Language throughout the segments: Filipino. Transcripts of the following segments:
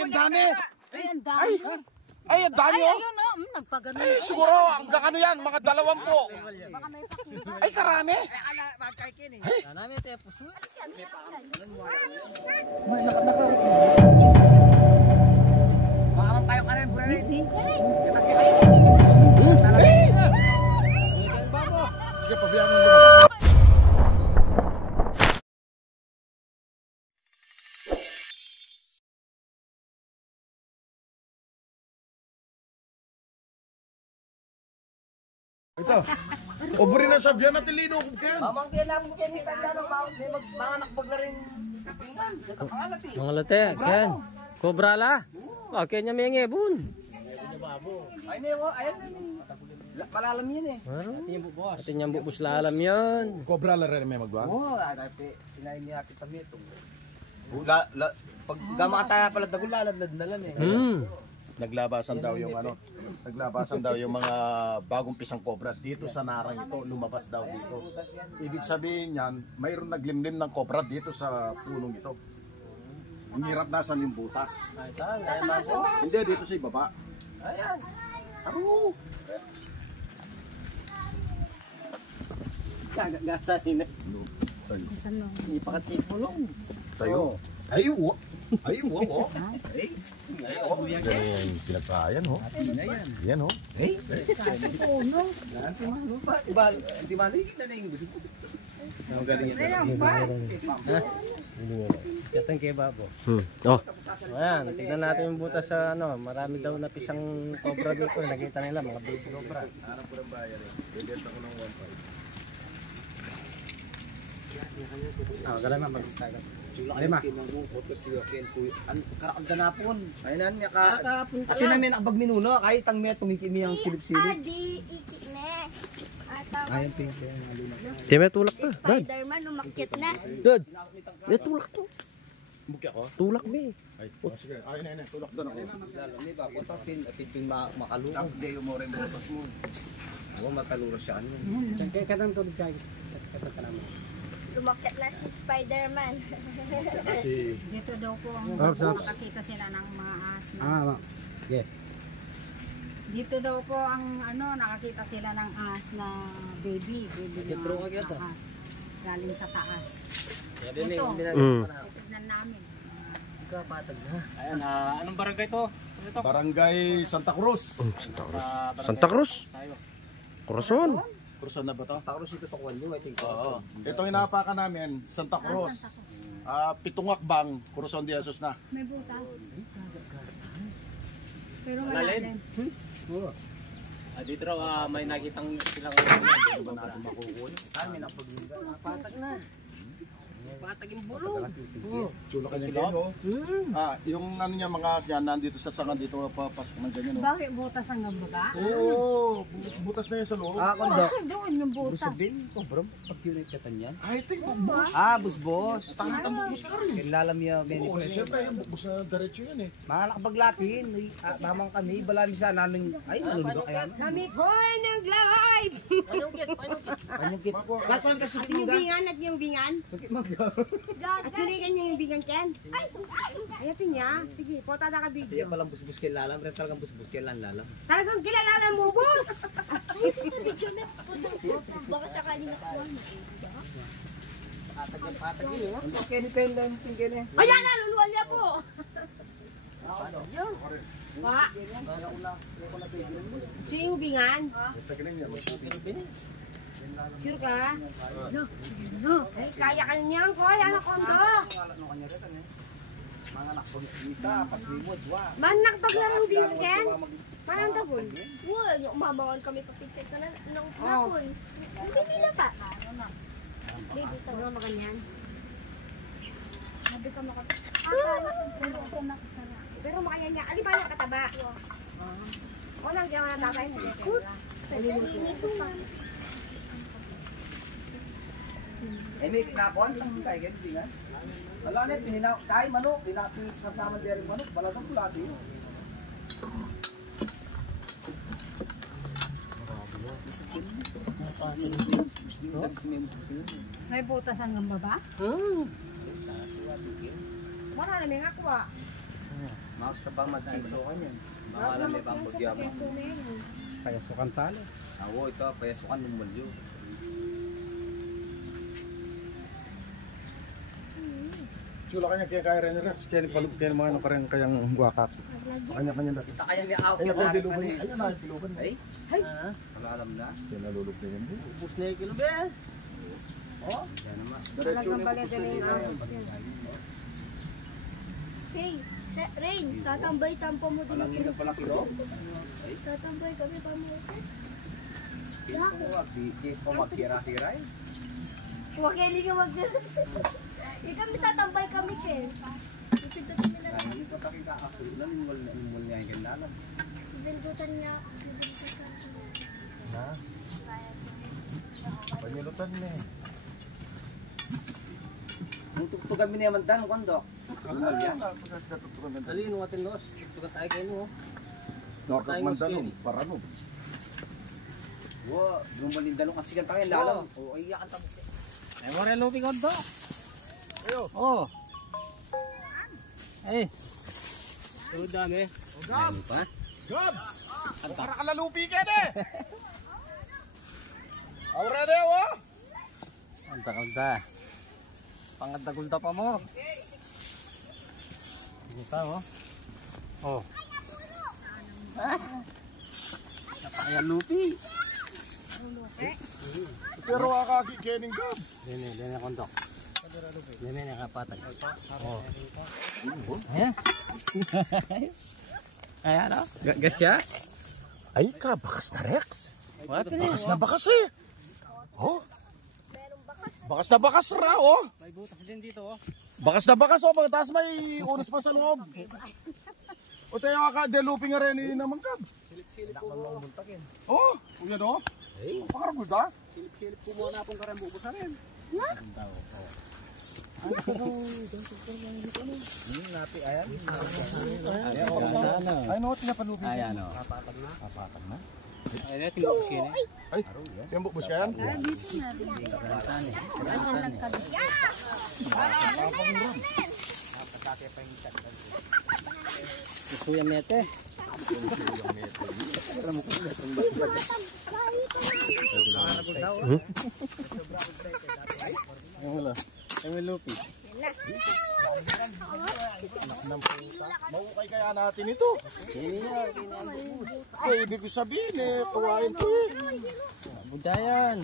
ang dami. Ay, ang dami. Ay, ang dami oh. Ayun o, nagpagano. Ay, siguro, hanggang ano yan, mga 20. Baka may pakita. Ay, karami. Ay, namin tayo puso. May naka. Makaman tayo ka rin, bro. Busy. Sige, pabihan mo nila. Ito. Obri na sabihan natin lino kung kaya. Mamang kailangan mo kayo tanda ng mga nakbag na rin. Pingan, sa kapalat eh. Mga late, Ken. Cobra la. Okay niya may ngebun. Ay, niyo, ayan. Malalam yun eh. Atin niyang bubus lalam yun. Cobra la rin may magbuhan. Oo, pinahin niya kita ito. Pag gama ka tayo pala dagul, laladlad na lang eh. Naglabasan daw yung ano. Naglabasan daw yung mga bagong pisang cobra dito sa narang ito, lumabas daw dito. Ibig sabihin niyan, mayroon naglimlim ng cobra dito sa punong ito. Ang hirap nasan yung butas. Hindi, dito sa ibaba. Ayan. Aro! Gagasahin na. Ipakatipulong. Tayo. Aywo. Aywo. Ay. Yan pinagkaayan ho. Yan ho. Eh? Di maligid na yung gusto. Ang galing yan. Katang kay Babo. Oh. Ayan, tignan natin yung butas sa ano. Marami daw na pisang cobra dito. Nakita nila mga baby cobra. Hanap ko ng bayan eh. Bibenta ko ng 1.5. Galang na magtagat. Lima. Ang karakanda na po. Ayun niya ka. Ati namin ang bagminuno kahit ang may tumikimi ang silip-silip. Adi, ikit na. At Ayun pink. Di may tulak to. Dad. Spider-Man umakyat na. Dad. May tulak to. Bukya ko? Tulak may. Ay, sige. Ayun na. Tulak doon ako. May ba potasin at ito makaluro. Hindi yung mo rin botas mo. Ako makaluro siya ano. Kaya katang tulad kayo. Katang ka naman. Umakyat na si Spider-Man. Kasi Dito daw po ang makakita sila ng mga ahas na. Yeah. Dito daw po ang ano, nakakita sila ng ahas na baby na ahas. Galing sa taas. Ito, tignan namin. Ayan, anong barangay to? Barangay Santa Cruz. Santa Cruz. Santa Cruz. Corazon. Cruzon na ba to? Takro si Tutukan nyo, I think. Oo. Ito hinapakan namin, Santa Cruz. Pitungakbang, Corazon de Jesus na. May butas. Pero wala din. Dito raw may nakitang silang Hindi ba natin makukuha? Kami ng paglinda. Patag na. Patag yung bulo. Tulak niya ganyan. Yung ano niya mga asya, nandito sa sangan dito, papasok ng ganyan. Oh. Bakit butas ang gabuga? Oo, butas na yun sa loob. Kondo. Kasi doon yung butas. Busubin ko, bro. Pag-unit ka tanyan. Ay, ito yung bukbus. Busbos. Bukbus ka rin. Kailalam niya. Oo, siyempre yung bukbus na diretso yun eh. Mga nakapaglatin. Mamang kami. Balami sa namin. Ay, nalulog kaya. Kami ko'y nag-live! Anyong kit. Gatuan ka sukit Yung mga. bingan at yung bingan. Sukit mga. At suligan niya yung bingan, Ken. Ayatin niya. Sige, pota na ka Kaya video. palang busbus kay lalam. Rin talagang busbus kay lalam. Talagang kilala mo, boss! Baka sakali na kuha na. Patag yun. Ang Kenny Pendan. Kenny. Ayan na, luluwan niya po! Pa? Ito yung bingan. Sure ka? No. Ay, kaya ka niyan ko. Ayan ang kondo. Mga nakapagkita. Paslimod. Man, nakapag lang ang bingan, Ken. Parang dagol. Wala, yung umabangan kami papitit na ng napon. Hindi pila pa. Baby, ito. Ano maganyan? Sabi ka makapitit. Pero makaya niya. Alin ba niya kataba? O lang, diyan na tatay. Nalilito pa. Eh, may kinapon. Kaya ganyan din nga. Wala na, tininaw. Kaya manok. Tinapin sama din manok. Balasang pulati. May butas hanggang baba? Wala na may ngakuha. Makas na bang magsisokan yan? Baka alam may bang magyama. Payasukan talo. Ako, ito, payasukan ng mulyo. Sula kanya kaya kaya rin Rex. Kaya palug kaya mga ano ka rin kayang wakap. Kanya-kanya dati. Kita kaya may ako. Kaya ko diluban. Ayun na, diluban. Ay, wala alam na. Kaya nalulog na yun. Ubus na yung kilo be. Oh, yan naman. Talagang bali-dali na. Hey, Rain, tatambay tampo mo din. Walang ina pala kilo. Tatambay kami pa mo. Wag, di ko magkira-kira eh. Huwag kayo hindi ka Hindi kami tatambay kami, Ken. Ipinto kami na lang. Hindi ko taking kakasulan, nimol niya yung gandalan. Ibintutan niya. Na? Panyulutan niya. Ang tugtugan mo niya man dan, kondok. Nimol niya. Dali, nung atin los. Tugan tayo kayo no. Nortok Mandanong, Paranog. Wo, gumalindalong kasi kan tayo lalam. O, iyakan tamo. Ay, mo rin lupi ko do. Oh. Eh. So dami. Gab! Pa? Gab! Para ka lalupi ka na eh! Aura na yun oh! Ang takalda. Pangadagulda pa mo. Kita mo. Oh. Napakaya lupi. Pero akaki kening Gab. Dini kondok. Dini nakapatag. Oh. Ayan. Ayan o. Gasya? Ay ka, bakas na Rex. What? Bakas na bakas eh. Oh. Bakas na bakas ra oh. May butas din dito oh. Bakas na bakas oh, pagkataas may unos pa sa loob. O tayo ka, delupi nga rin naman Gab. Silip-silip po mo. Oh, yan oh. Hey. Pakaragod ha? Silip-silip po muna pong karambubo sa rin. Ay no, tinapalupi. Ayan o. Kapatag na. Ay, natin mo skin eh. Ay, yan bukbus ka yan? Dito na. Ano nagkabit? Suya mete. Ayun wala. Ay may lupi. Mahukay kaya natin ito. Ay, ibig sabihin eh, kawain to eh. Budayan.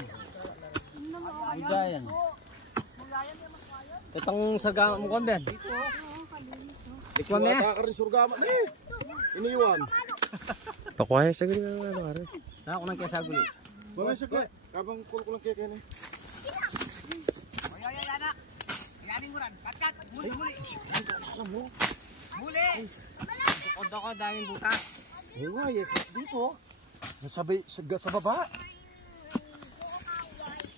Budayan. Itong sagama mo kamben. Ikwan na. Wala ka rin surgama na eh. Iniwan. Pakuhay sa gili na ano. Na ako nang kaya saguli. Wala siya kaya. Kabang kulkulang kaya kaya na eh. Tukod ako, daming butas. Eh nga, dito. Nasabay sa baba.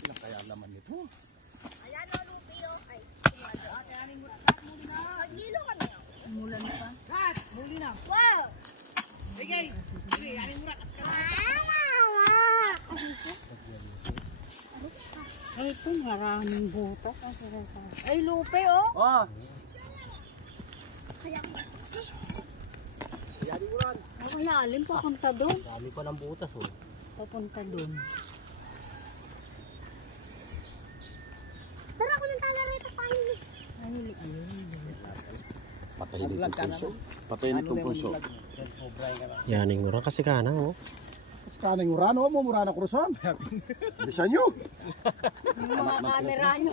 Ilan kaya laman nito? Umulan pa. Wow! Ay, ito maraming butas. Ay, lupe oh. Oh, Ang lalim papunta doon. Dami pa ng butas oh. Papunta doon. Tara ako ng tala rito pa yun. Patay nitong punso. Patay nitong punso. Yaning mura kasi kana oh. Kaning urano mo, murana kurusan. Bisa nyo. Yung mga camera nyo.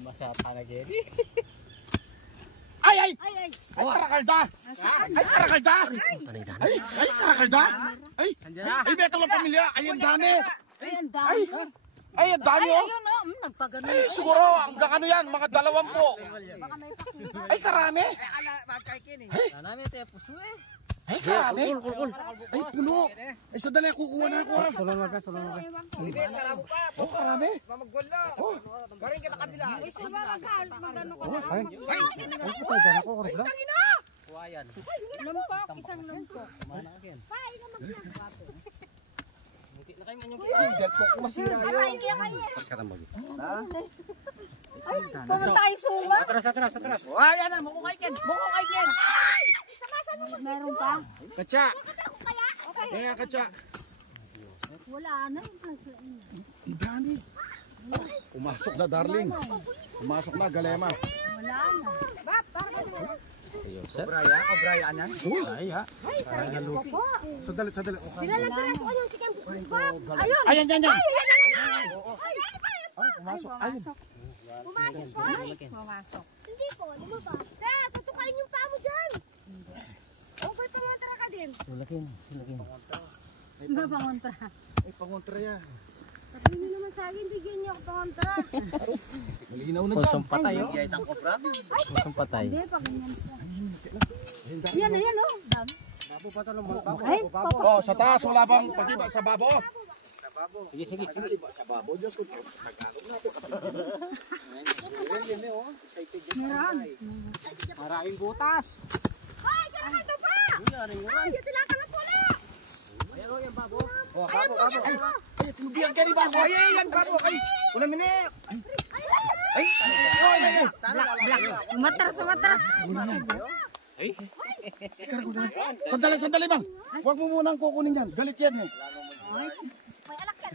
Masapa na geri. Ay! Ay, Ay, karakalda! Ay, karakalda! Ay, karakalda! Ay, ay, may tulong pamilya! Ay, ang dami! ay, ang dami. Ay, ang dami oh! Ayun oh, nagpagano. Ay, siguro, hanggang ano yan, mga 20. Baka may pakita. Ay, karami! Namin tayo puso eh. Ay, karami! Ay, puno! Ay, sadali, kukuha na ako ha! Sulong na ka, sulong na ka. Oh, karami! Oh, Ay, sumamagal. Magano ko na. Ay, patay dyan ako, korobla. Kuwayan. Lumpok, isang lumpok. Kumana ka yan. Muti na kayo man yung cellphone ko masira yun. Ay, kaya kayo. Pas ka tambag. Pumunta tayo suma. Atras. Oh, ayan na, mukukay Ken. Mukukay Ken. Meron pa? Katsa! Kaya katsa! Wala na. Dani! Pumasok na, darling. Pumasok na, galema. Wala na. Obraya yan. Ay, ha? Sadali. Nilalagyan ko yung chicken biscuit box. Ayun. Ayan, yan. Pumasok. Pumasok po. Pumasok. Hindi po, lumabas. Kaya, tutukain yung paa mo dyan. Over pangontra ka din. Sulakin. Ano ba kontra? Ay, pangontra yan. Sabihin niyo naman sa akin, bigyan niyo ako pangontra. Malinaw na dyan. Pusong patay, oh. Iyay tang kopra. Pusong patay. Hindi, pag ganyan siya. Yan na yan, oh. Babo pa talong mo. Ay, Oh, sa taas, wala bang pag-iba sa babo? Sige. Sa babo, Diyos ko. meron. Maraming butas. Ay, karado pa! Ay, tilaka na pula! Oh, babo. Ay, tubiyan ka ni babo. Ay, yan babo. Ay, una minute. Ay, Umatras. Sandali, bang. Huwag mo munang kukunin yan. Galit yan, eh. May anak yan.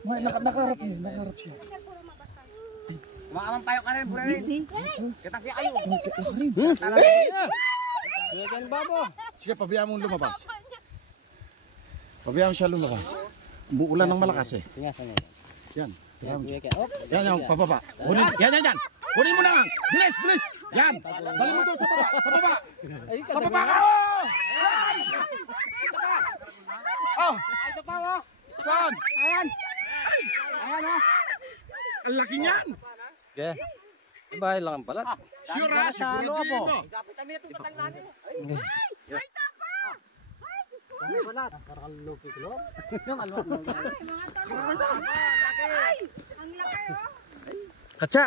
May nakaharap siya. Makaman tayo ka rin, bro. Busy. Kitang kayo. Sulakin, babo. Sige, pabayaan mong lumabas. Pabayaan siya lumabas. Umuulan ng malakas, eh. Tingasan mo. Yan. Oh, Yan, pababa. Kunin, yan. Kunin mo na nga. Bilis. Yan. Dali mo doon sa baba. Sa baba ka. Oh. ito pa, oh. Saan? Ayan, oh. Ang laki niyan. Okay. Bahay lang ang balat. Sure, ha? Siguro din mo. Dapat kami itong katanganin. Bahay balat. Parang lupi ko. Yung alwak mo. Ang laki, oh. Katsa.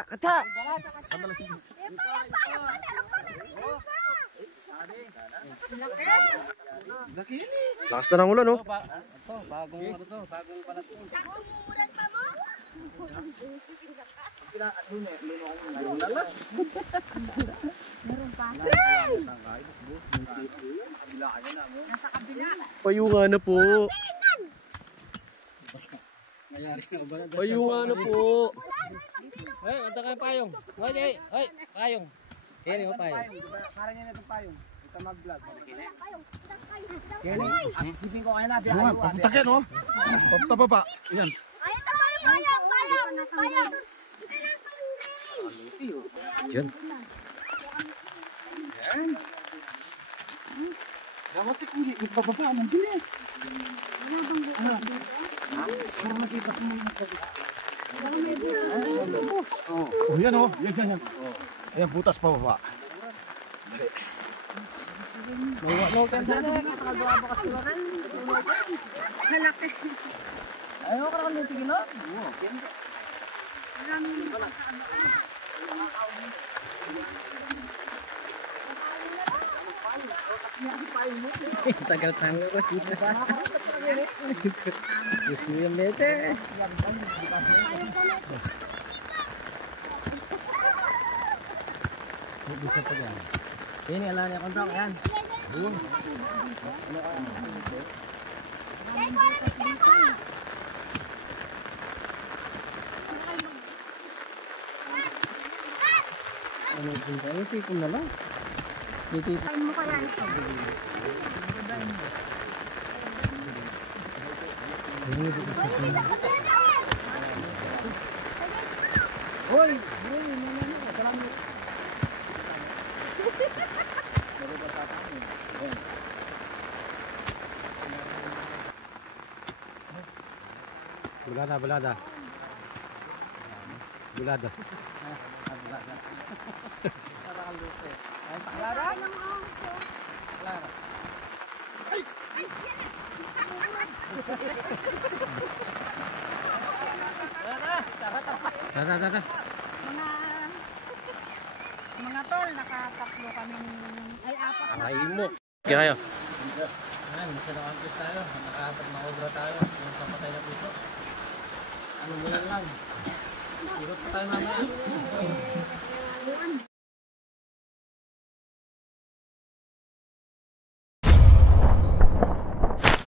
Lakas na ng ulan, oh. Bagong balat to. Umuulan pa mo? Meron pa. Payunga na po. Payunga na po. Ay, anta kayo payong. Ay, payong. Kaya mo payong. Parang yan itong payong. Ito mag-vlog. Yan eh. Isipin ko kayo na. Yan, papuntakin, oh. Papunta baba. Yan. Ayun na payong. Yan. Dapat hindi ipababa ng bilis. Oh, yan, oh. Yan. Ayan, butas pa baba. Ayaw ka lang tingin no? Tagal-tagal ko. Gusto yung bete. Bisa pa yan. Ini ala niya kontak yan. Ano dito? Ano tipon na lang? Titipon. Kain mo kaya ito. Hoy! Bulada. Mga tol, nakatakbo kami. Ay, apat na. Aray mo. Kaya kayo. Ayan, isa na campus tayo. Nakahatag na obra tayo. Yung kapatay na puso. Ano mo lang. Hirap pa tayo mamaya.